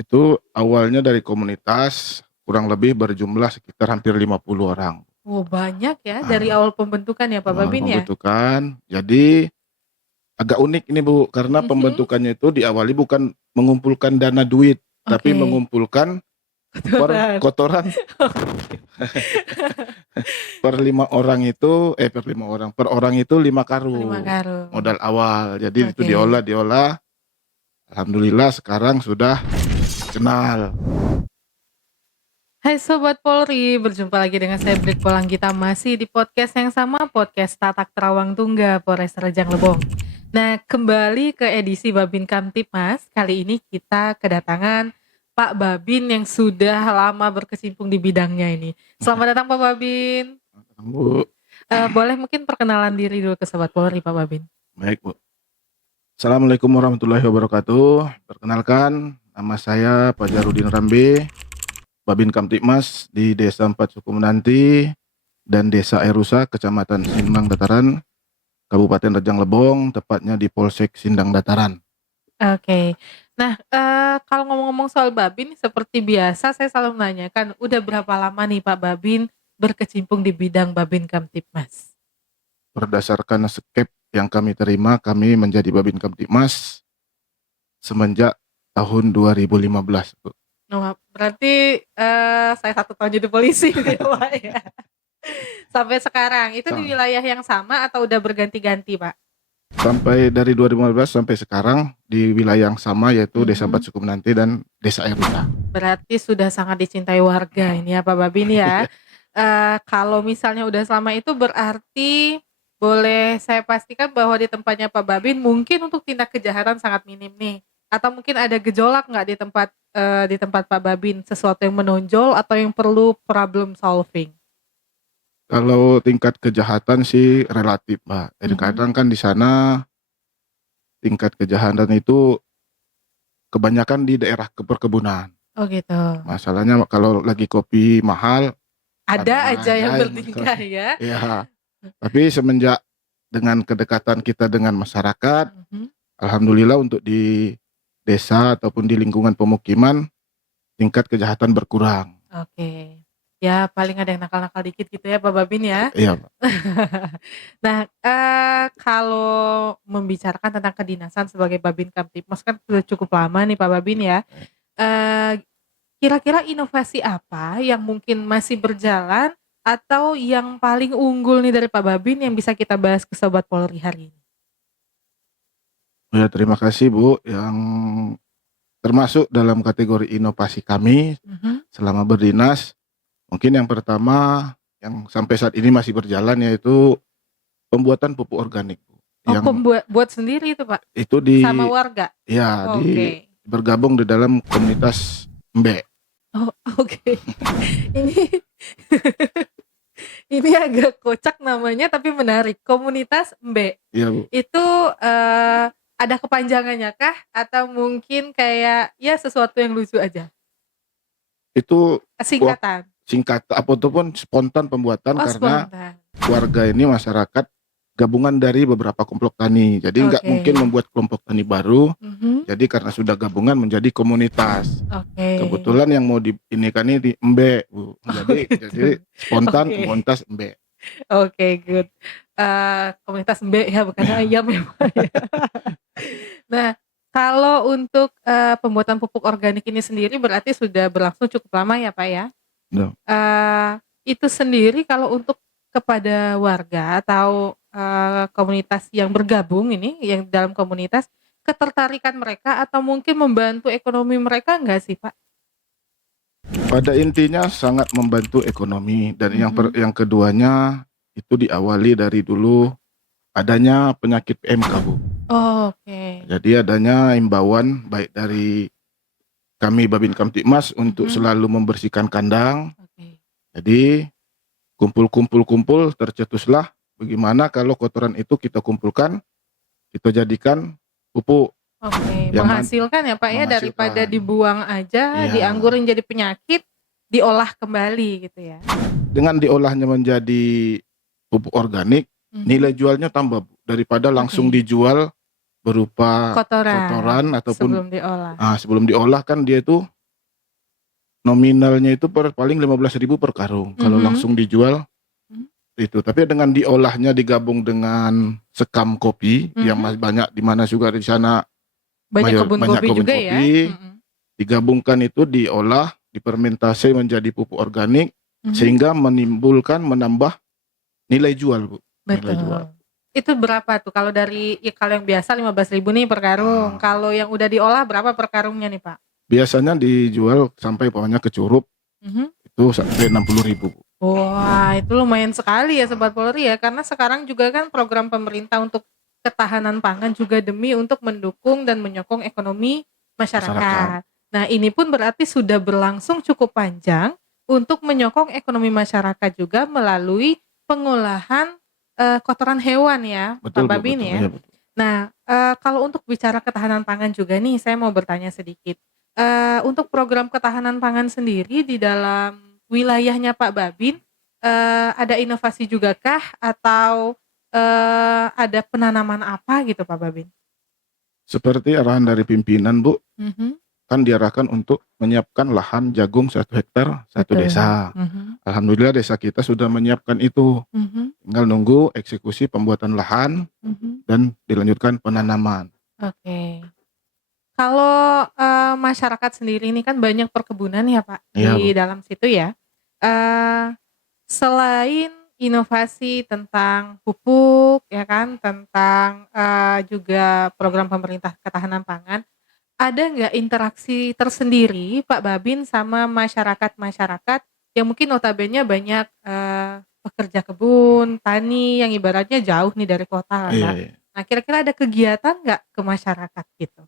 Itu awalnya dari komunitas, kurang lebih berjumlah sekitar hampir 50 orang. Oh, banyak ya dari Nah, awal pembentukan ya Pak awal Babin ya? pembentukan, jadi agak unik ini Bu, karena Mhm. pembentukannya itu diawali bukan mengumpulkan dana duit, tapi Oke. mengumpulkan per Kotoran. kotoran Oke. per 5 orang itu, per 5 orang, per orang itu 5 5 karung karung. modal awal. Jadi itu Oke. diolah, alhamdulillah sekarang sudah kenal. Hai Sobat Polri, berjumpa lagi dengan saya Brit Polanggita masih di podcast yang sama, podcast Tatak Terawang Tungga, Polres Rejang Lebong. Nah, kembali ke edisi Babin Kamtipmas, kali ini kita kedatangan Pak Babin yang sudah lama berkecimpung di bidangnya ini. Selamat datang Pak Babin. Bu, Boleh mungkin perkenalan diri dulu ke Sobat Polri Pak Babin. baik Bu. Assalamualaikum warahmatullahi wabarakatuh. Perkenalkan, nama saya Pak Jarudin Rambe, Babin Kamtipmas di Desa 4 Suku Menanti dan Desa Erusa, Kecamatan Sindang Dataran, Kabupaten Rejang Lebong, tepatnya di Polsek Sindang Dataran. Oke. Nah, kalau ngomong-ngomong soal Babin, seperti biasa saya selalu menanyakan, udah berapa lama nih Pak Babin berkecimpung di bidang Babin Kamtipmas? Berdasarkan skep yang kami terima, kami menjadi Babin Kamtipmas semenjak tahun 2015. Bu. Oh, berarti saya 1 tahun jadi polisi gitu ya Pak ya. Sampai sekarang, itu di wilayah yang sama atau udah berganti-ganti Pak? Sampai dari 2015 sampai sekarang di wilayah yang sama, yaitu Desa 4 Mhm. Suku Menanti dan Desa Erusa. Berarti sudah sangat dicintai warga ini ya Pak Babin ya. Kalau misalnya udah selama itu berarti boleh saya pastikan bahwa di tempatnya Pak Babin mungkin untuk tindak kejahatan sangat minim nih. Atau mungkin ada gejolak nggak di tempat Pak Babin, sesuatu yang menonjol atau yang perlu problem solving? Kalau tingkat kejahatan sih relatif, Mbak. Jadi Mhm. kadang kan di sana tingkat kejahatan itu kebanyakan di daerah perkebunan. Oh gitu. Masalahnya kalau lagi kopi mahal, Ada ada aja aja yang yang masalah. bertingkah ya. Ya, tapi semenjak dengan kedekatan kita dengan masyarakat, Mhm. alhamdulillah untuk di desa ataupun di lingkungan pemukiman, tingkat kejahatan berkurang. Oke. Ya paling ada yang nakal-nakal dikit gitu ya Pak Babin ya. Iya, Pak. Nah, kalau membicarakan tentang kedinasan sebagai Babin Kamtipmas kan sudah cukup lama nih Pak Babin ya. Eee, Kira-kira inovasi apa yang mungkin masih berjalan atau yang paling unggul nih dari Pak Babin yang bisa kita bahas ke Sobat Polri hari ini? Ya, terima kasih Bu, yang termasuk dalam kategori inovasi kami Mhm. selama berdinas. Mungkin yang pertama yang sampai saat ini masih berjalan, yaitu pembuatan pupuk organik, Bu. Oh Yang buat sendiri itu Pak? itu Sama warga? di Oke. bergabung di dalam komunitas Mbe. Oh oke. Ini ini agak kocak namanya tapi menarik, Komunitas Mbe. Iya, Bu. Itu, ada kepanjangannya kah? Atau mungkin kayak, ya sesuatu yang lucu aja? Itu wak Singkatan? singkat apa itu pun spontan pembuatan Oh karena spontan, warga ini masyarakat gabungan dari beberapa kelompok tani. Jadi nggak oke. mungkin membuat kelompok tani baru. Mhm, Jadi karena sudah gabungan menjadi komunitas. oke. Kebetulan yang mau ini di Embe, Bu. Oh Jadi gitu, spontan oke. komunitas Embe. Oke good, komunitas Mbe ya bukan Ya, ayam ya Pak ya. Nah, kalau untuk, pembuatan pupuk organik ini sendiri berarti sudah berlangsung cukup lama ya Pak ya? no. Eee, itu sendiri kalau untuk kepada warga atau, komunitas yang bergabung ini, yang dalam komunitas, ketertarikan mereka atau mungkin membantu ekonomi mereka enggak sih, Pak? Pada intinya sangat membantu ekonomi, dan Mhm. yang keduanya itu diawali dari dulu adanya penyakit PMK, Bu. Oke. Jadi adanya imbauan baik dari kami Babin Kamtibmas untuk Mhm. selalu membersihkan kandang. Oke. Jadi kumpul tercetuslah bagaimana kalau kotoran itu kita kumpulkan, kita jadikan pupuk Oke, yang menghasilkan ya, Pak, ya, daripada menghasilkan. dibuang aja, Iya, dianggurin jadi penyakit, diolah kembali gitu ya? dengan diolahnya menjadi pupuk organik, Mhm. nilai jualnya tambah, Bu, daripada langsung Oke. dijual berupa Kotoran kotoran ataupun sebelum diolah. sebelum diolah kan dia itu nominalnya itu paling 15.000 per karung. Kalau Mhm. langsung dijual Mhm. itu. Tapi dengan diolahnya digabung dengan sekam kopi yang Mhm. masih banyak di mana juga di sana Banyak kebun banyak kopi kebun juga ya? kopi, Mhm. digabungkan itu diolah, difermentasi menjadi pupuk organik Mhm. sehingga menambah nilai jual, Bu. Nilai jual. Betul. Itu berapa tuh kalau kalau yang biasa 15.000 nih per karung, Ah, kalau yang udah diolah berapa per karungnya nih, Pak? biasanya dijual sampai pokoknya ke Curup Mhm. itu sampai 60.000, Bu. Wah, itu lumayan sekali ya Sobat Polri ya, karena sekarang juga kan program pemerintah untuk ketahanan pangan juga demi untuk mendukung dan menyokong ekonomi Masyarakat. masyarakat. Nah, ini pun berarti sudah berlangsung cukup panjang untuk menyokong ekonomi masyarakat juga melalui pengolahan kotoran hewan ya, Pak Betul, Bu, Babin betul. ya. Iya, betul. Nah, kalau untuk bicara ketahanan pangan juga nih, saya mau bertanya sedikit. Untuk program ketahanan pangan sendiri di dalam wilayahnya Pak Babin, ada inovasi juga kah atau, ada penanaman apa gitu Pak Babin? Seperti arahan dari pimpinan, Bu, Mhm. kan diarahkan untuk menyiapkan lahan jagung 1 hektar 1 Betul. desa. Mhm. Alhamdulillah desa kita sudah menyiapkan itu. Mhm. Tinggal nunggu eksekusi pembuatan lahan Mhm. dan dilanjutkan penanaman. Oke. Kalau, masyarakat sendiri ini kan banyak perkebunan ya Pak, Iya, di Bu. dalam situ ya. Eee Selain inovasi tentang pupuk ya kan, tentang, juga program pemerintah ketahanan pangan, ada nggak interaksi tersendiri Pak Babin sama masyarakat-masyarakat yang mungkin notabene banyak, pekerja kebun, tani yang ibaratnya jauh nih dari kota lah, Iya, Pak. iya. Nah, kira-kira ada kegiatan nggak ke masyarakat gitu?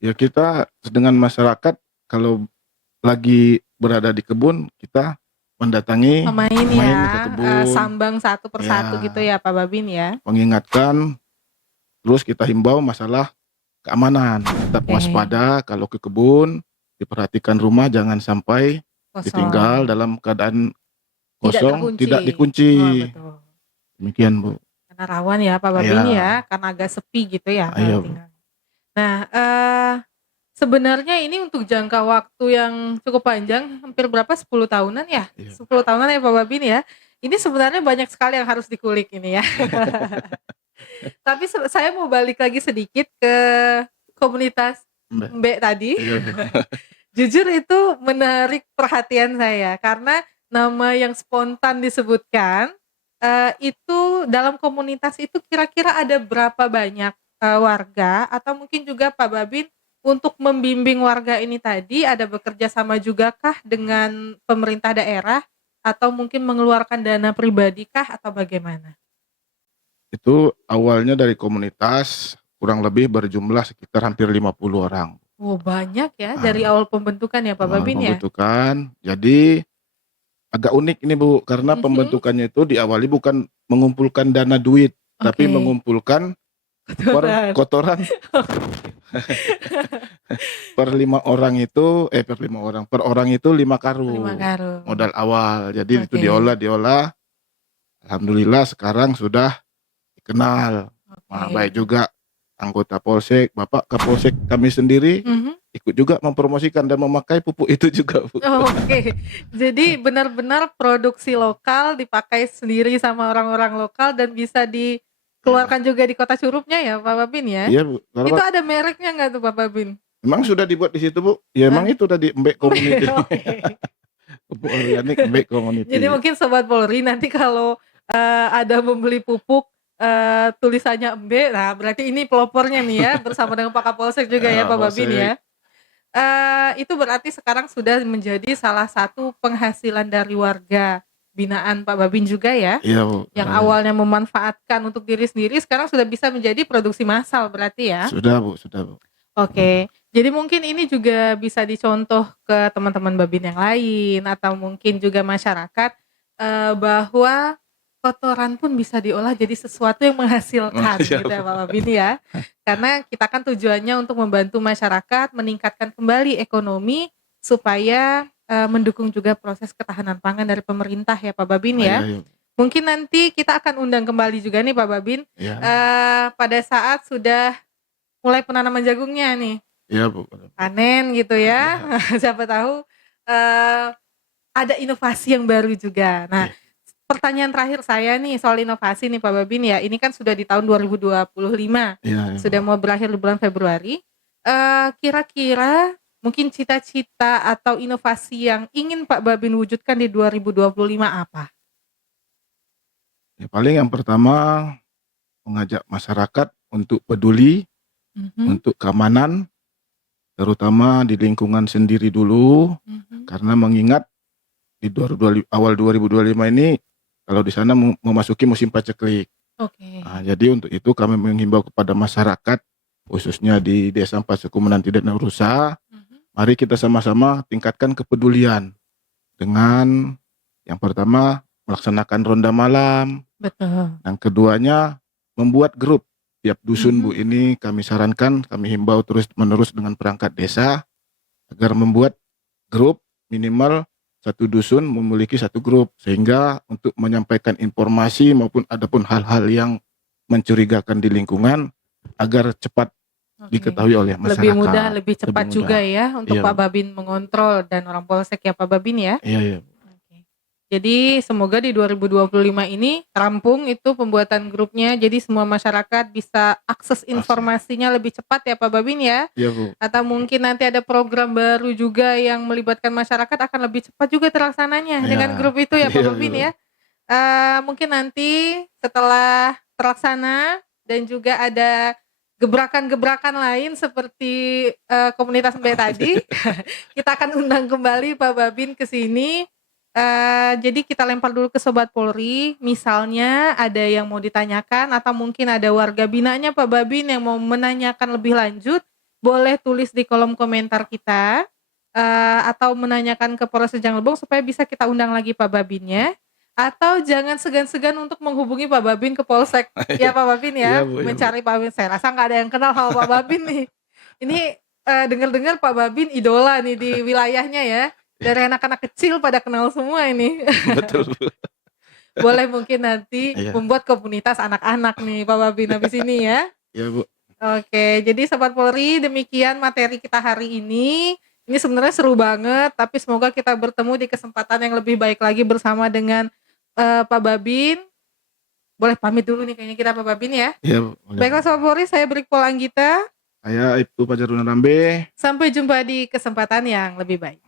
Ya kita dengan masyarakat kalau lagi berada di kebun, kita mendatangi, Pemain main ya, ke kebun, sambang satu persatu gitu ya ya Pak Babin ya? mengingatkan, terus kita himbau masalah keamanan, tetap Oke, waspada kalau ke kebun, diperhatikan rumah jangan sampai kosong. ditinggal dalam keadaan Tidak kosong, tidak terkunci. Oh, dikunci. betul. Demikian, Bu. Karena rawan ya Pak Babin Iya, ya, karena agak sepi gitu ya iya, kalau Bu. tinggal. Nah, sebenarnya ini untuk jangka waktu yang cukup panjang, hampir berapa, 10 tahunan ya? Iya. 10 tahunan ya Pak Babin ya? Ini sebenarnya banyak sekali yang harus dikulik ini ya. Tapi saya mau balik lagi sedikit ke komunitas Mbak. Mbek tadi. Iya, Bu. Jujur itu menarik perhatian saya, karena nama yang spontan disebutkan, itu dalam komunitas itu kira-kira ada berapa banyak, warga atau mungkin juga Pak Babin untuk membimbing warga ini tadi ada bekerja sama juga kah dengan pemerintah daerah atau mungkin mengeluarkan dana pribadi kah atau bagaimana? Itu awalnya dari komunitas kurang lebih berjumlah sekitar hampir 50 orang. Oh banyak ya dari Ah, awal pembentukan ya Pak awal Babin ya? pembentukan. Jadi agak unik ini, Bu, karena Mhm, pembentukannya itu diawali bukan mengumpulkan dana duit, tapi oke. mengumpulkan per Kebetulan. kotoran per 5 orang itu per 5 orang, per orang itu 5 5 karung karung. modal awal. Jadi itu Oke, diolah, alhamdulillah sekarang sudah dikenal. oke. Baik juga anggota polsek, Bapak Kapolsek kami sendiri Mhm. ikut juga mempromosikan dan memakai pupuk itu juga, Bu. Oke. Jadi benar-benar produksi lokal dipakai sendiri sama orang-orang lokal dan bisa Iya. dikeluarkan juga di Kota Curugnya ya, Pak Babin ya? Iya, Bu. Itu Karena ada mereknya nggak tuh, Pak Babin? memang sudah dibuat di situ, Bu. Ya emang Eh, itu tadi Mbek Community. oke. Pupuk organik Mbek Jadi Community. mungkin Sobat Polri nanti kalau, ada membeli pupuk, tulisannya Embe, nah berarti ini pelopornya nih ya, bersama dengan Pak Kapolsek juga ya, Pak Babin ya? Polsek. Itu berarti sekarang sudah menjadi salah satu penghasilan dari warga binaan Pak Babin juga ya? Iya, Bu. Yang Saya awalnya memanfaatkan untuk diri sendiri, sekarang sudah bisa menjadi produksi massal berarti ya? sudah, Bu, sudah, Bu. Oke, jadi mungkin ini juga bisa dicontoh ke teman-teman Babin yang lain atau mungkin juga masyarakat, bahwa kotoran pun bisa diolah jadi sesuatu yang menghasilkan Iya, gitu ya Bu. Pak Babin ya. Karena kita kan tujuannya untuk membantu masyarakat meningkatkan kembali ekonomi supaya, mendukung juga proses ketahanan pangan dari pemerintah ya Pak Babin Iya, ya. iya. Mungkin nanti kita akan undang kembali juga nih Pak Babin, Iya. pada saat sudah mulai penanaman jagungnya nih. Iya Bu. Panen gitu ya. Siapa tahu ada inovasi yang baru juga. Nah, Iya. pertanyaan terakhir saya nih soal inovasi nih Pak Babin ya. Ini kan sudah di tahun 2025. Iya, iya. Sudah mau berakhir di bulan Februari. Kira-kira mungkin cita-cita atau inovasi yang ingin Pak Babin wujudkan di 2025 apa? Ya, paling yang pertama mengajak masyarakat untuk peduli Mhm, untuk keamanan, terutama di lingkungan sendiri dulu, mhm. karena mengingat di 2025 awal 2025 ini kalau di sana memasuki musim paceklik. Oke. Jadi untuk itu kami menghimbau kepada masyarakat khususnya di Desa 4 Suku Menanti dan Rusa, Mhm. mari kita sama-sama tingkatkan kepedulian dengan yang pertama melaksanakan ronda malam, Betul. yang keduanya membuat grup tiap dusun Bu. Mhm. Ini kami sarankan, kami himbau terus-menerus dengan perangkat desa agar membuat grup minimal satu dusun memiliki satu grup sehingga untuk menyampaikan informasi maupun adapun hal-hal yang mencurigakan di lingkungan agar cepat Oke. diketahui oleh Lebih mudah, masyarakat. lebih Lebih cepat juga mudah. ya untuk Iya Pak Bu. Babin mengontrol dan orang polsek ya Pak Babin ya? Iya, iya. Oke. Jadi semoga di 2025 ini rampung itu pembuatan grupnya, jadi semua masyarakat bisa akses Asik. informasinya lebih cepat ya Pak Babin ya? Iya Bu. Atau mungkin nanti ada program baru juga yang melibatkan masyarakat akan lebih cepat juga terlaksananya Iya. dengan grup itu ya Pak Iya Babin Bu. ya? Mungkin nanti setelah terlaksana dan juga ada gebrakan-gebrakan lain seperti, komunitas Mbe tadi, kita akan undang kembali Pak Babin ke sini. Jadi kita lempar dulu ke Sobat Polri, misalnya ada yang mau ditanyakan atau mungkin ada warga binanya Pak Babin yang mau menanyakan lebih lanjut, boleh tulis di kolom komentar kita, atau menanyakan ke Polres Rejang Lebong supaya bisa kita undang lagi Pak Babinnya, atau jangan segan-segan untuk menghubungi Pak Babin ke polsek, ya Pak Babin Iya ya, Bu, iya Bu. mencari Pak Babin. Saya rasa nggak ada yang kenal sama Pak Babin nih. Ini, dengar-dengar Pak Babin idola nih di wilayahnya ya. Dari anak-anak kecil pada kenal semua ini. Betul Bu. Boleh mungkin nanti Iya. membuat komunitas anak-anak nih Pak Babin habis ini ya. Iya Bu. Oke, jadi Sobat Polri demikian materi kita hari ini. Ini sebenarnya seru banget, tapi semoga kita bertemu di kesempatan yang lebih baik lagi bersama dengan, Pak Babin. Boleh pamit dulu nih kayaknya kita Pak Babin ya. Iya Bu. Boleh Bu. Baiklah Sobat Polri, saya Brigpol Anggita. Saya Ibtu Fajarudin Rambe. Sampai jumpa di kesempatan yang lebih baik.